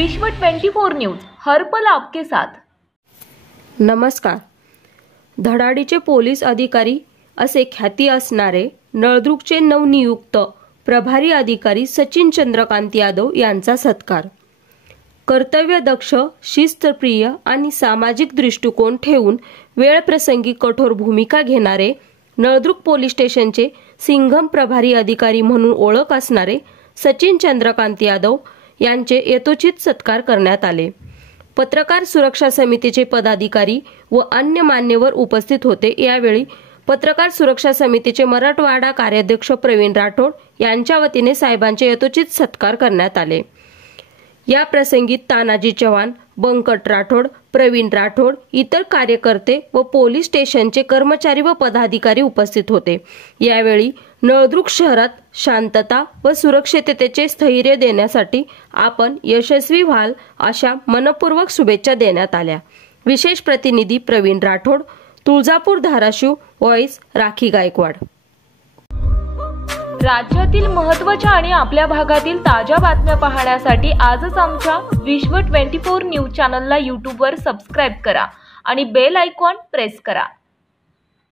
विश्व 24 न्यूज हर पल आपके साथ। नमस्कार। धडाडीचे पोलीस अधिकारी असे ख्याती असणारे नळदुर्गचे नवनियुक्त प्रभारी अधिकारी सचिन चंद्रकांत यादव यांचा सत्कार। कर्तव्यदक्ष, शिस्तप्रिय आणि सामाजिक दृष्टिकोन ठेवून वेळप्रसंगी कठोर भूमिका घेणारे नळदुर्ग पोलीस स्टेशनचे सिंघम प्रभारी अधिकारी म्हणून ओळख असणारे सचिन चंद्रकांत यादव यांचे यथोचित सत्कार करण्यात आले। पत्रकार सुरक्षा समितीचे पदाधिकारी व अन्य मान्यवर उपस्थित होते। यावेळी पत्रकार सुरक्षा समितीचे मराठवाडा कार्याध्यक्ष प्रवीण राठोड यांच्या वतीने साहेबांचे यथोचित सत्कार करण्यात आले। या प्रसंगी तानाजी चव्हाण, बंकट राठोड, प्रवीण राठोड, इतर कार्यकर्ते व पोलीस स्टेशनचे कर्मचारी व पदाधिकारी उपस्थित होते। यावेळी नळदुर्ग शहरात शांतता व सुरक्षिततेचे स्थैर्य देण्यासाठी आपण यशस्वी व्हाल अशा मनपूर्वक शुभेच्छा देण्यात आल्या। विशेष प्रतिनिधी प्रवीण राठोड, तुळजापूर धाराशिव, व्हॉइस राखी गायकवाड। राज्यातील महत्त्वाच्या आणि आपल्या भागातील ताज्या बातम्या पाहण्यासाठी आजच आमच्या विश्व 24 न्यूज चॅनलला YouTube वर सबस्क्राइब करा आणि बेल आयकॉन प्रेस करा।